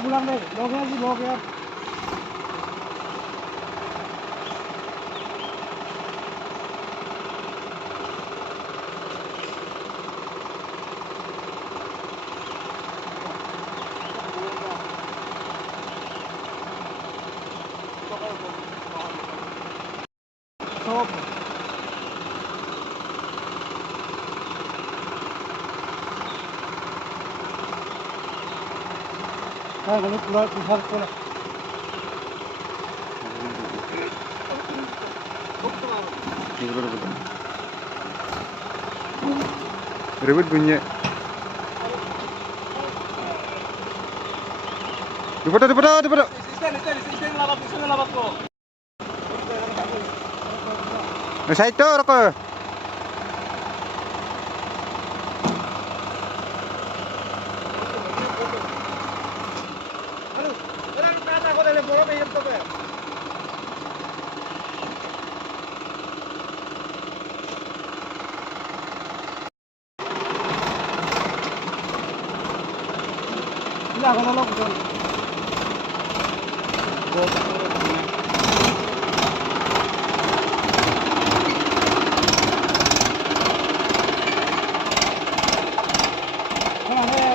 pulang deh, blognya sih blognya. Stop. Kalau pulang pusat pulang. Ribet bunyi. Di pada. Sa ito, Roko. Tidak, kalau lo betul.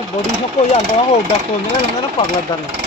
Body shock ko yan, kung ako, udak ko nila, lang na pagladan.